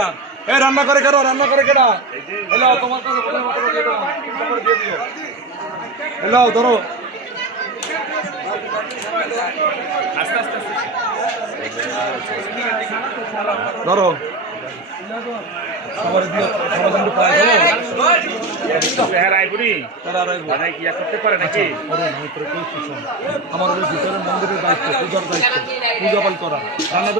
কেডা এ রান্না করে কেডা হ্যালো তোমার কাছে বলে মতো দিয়ে দাও দিয়ে দিও হ্যালো ধরো আস্তে আস্তে ধরো সবার দিও সবার জন্য পায় রায়পুরি তারা রায়পুরি কি করতে পারে নাকি আমার ভিতরে মন্দিরের দায়িত্ব পূজার দায়িত্ব পূজা পাল করা